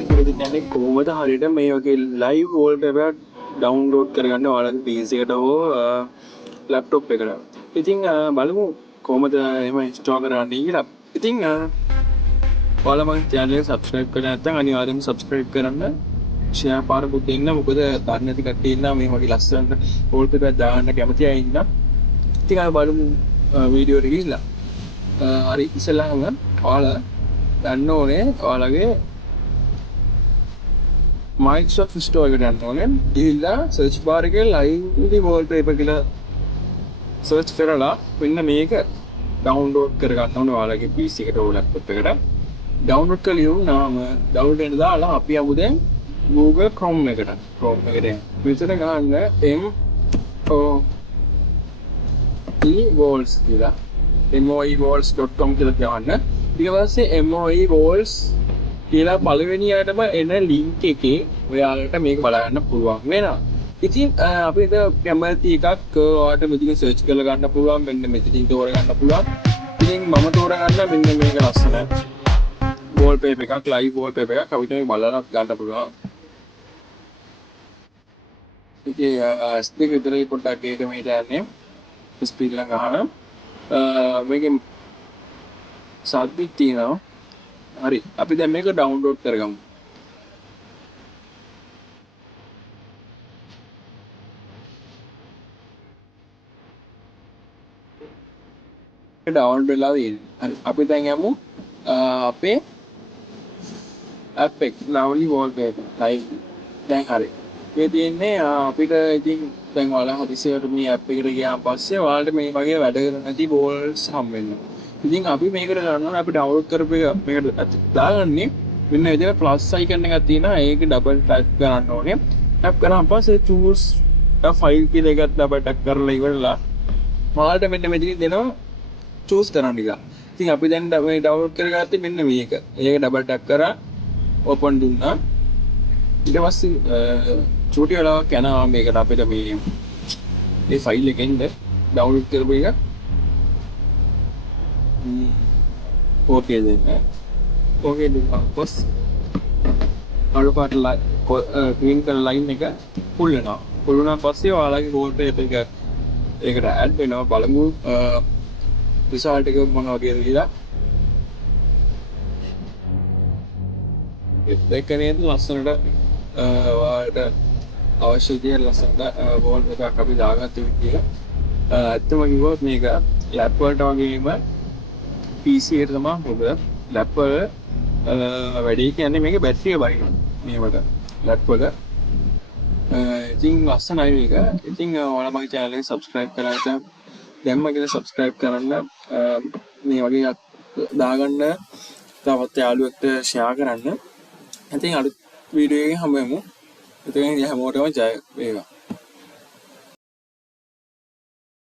ඔයාලට කියලා දෙන්නේ කොහොමද හරියට මේ වගේ live wallpaper download කරගන්න ඔයාලගේ PC එකට හෝ laptop එකට. ඉතින් බලමු කොහොමද එහෙම install කරන්නේ කියලා. ඉතින් ඔයාලා මගේ channel එක subscribe කරලා නැත්නම් අනිවාර්යයෙන්ම subscribe කරන්න. share පාරකුත් දෙන්න. මොකද දන්නේ නැති කට්ටිය ඉන්නවා මේ වගේ ලස්සන wallpaper දාන්න කැමති අය ඉන්නවා. ඉතින් අපි බලමු වීඩියෝ එක ගිහිල්ලා. හරි ඉස්සෙල්ලාම ඔයාලා දන්න ඕනේ ඔයාලගේ Microsoft Store එකට යන්න ඕනේ. ගිහිල්ලා search bar එකේ live wallpaper කියලා search කරලා මෙන්න මේක download කරගන්න ඕනේ ඔයාලගේ PC එකට හෝ laptop එකට. download කරලා ඉවරනම download වෙන දාලා අපි යමු දැන් Google Chrome එකට. Chrome එකේ විතර ගන්න MOE-Walls කියලා moewalls.com කියලා කියවන්න. ඊට පස්සේ moewalls කියලා පළවෙනියටම එන link එකේ ඔයාලට මේක බලන්න පුළුවන් වෙනවා. ඉතින් අපිට කැමති එකක් ඔයාලට මෙතන search කරලා ගන්න පුළුවන්. මෙන්න මෙතනින් තෝරගන්න පුළුවන්. ඉතින් මම තෝරගන්න මෙන්න මේක ලස්සන wallpaper එකක්, live wallpaper එකක් අපිට මේ බලලා ගන්න පුළුවන්. ඉතින් ස්ටික් විතරේ පොඩ්ඩක් ඒක මේට යන්නේ. ස්පීඩ් එක ගන්න. මේකෙන් සබ්මිට් තියෙනවා. හරි අපි දැන් මේක ඩවුන්ලෝඩ් කරගමු. ඩවුන්ලෝඩ් වෙලා තියෙනවා. හරි අපි දැන් යමු අපේ app එක lovely wallpaper live. දැන් හරි. මේ තියෙන්නේ අපිට ඉතින් දැන් ඔයාලා හදිසියට මේ app එකට ගියාන් පස්සේ ඔයාලට මේ වගේ වැඩ කරන නැති walls හම් වෙනවා. ඉතින් අපි මේකට ගන්නවා අපි ඩවුන්ලෝඩ් කරපු එක මේකට දාගන්නේ මෙන්න විදිහට ප්ලස් අයිකන් එකක් තියෙනවා ඒක ඩබල් ටැප් කරන්න ඕනේ ටැප් කරාම පස්සේ choose a file කියලා එකක් ඩබල් ටැප් කරලා ඉවරලා ඔයාලට මෙන්න මෙතන දෙනවා choose කරන්න කියලා. ඉතින් අපි දැන් මේ ඩවුන්ලෝඩ් කරගත්තේ මෙන්න මේක. ඒක ඩබල් ටැප් කරා open දුන්නා. ඊට පස්සේ චූටි වෙලාවක් යනවා මේකට අපිට මේ ෆයිල් එකෙන්ද ඩවුන්ලෝඩ් කරපු එක ඕකේ දෙන්න. ඕකේ දුන්නා. පස් අලු පාට green color line එක full වෙනවා. full වුණාන් පස්සේ ඔයාලගේ wallpaper එක ඒකට add වෙනවා. බලමු result එක මොන වගේද කියලා. ඒක නේද ලස්සනට ඔයාලට අවශ්‍ය විදිහට ලස්සනට wallpaper එකක් අපි දාගත්ත විදිහ. ඇත්තම කිව්වොත් මේක lap වලට වගේම PC එකට තමයි හොඳ. lap වල වැඩි කියන්නේ මේක බැටරිය බයි. මේවට lap වල ඉතින් ලස්සනයි මේක. ඉතින් ඔයාලා මගේ channel එක subscribe කරලා නැත්නම් දැම්ම කියලා subscribe කරන්න මේ වගේ දාගන්න තවත් යාළුවෙක්ට share කරන්න. ඉතින් අලුත් වීඩියෝ එකකින් හමු වෙමු. ඉතින් හැමෝටම ජය වේවා.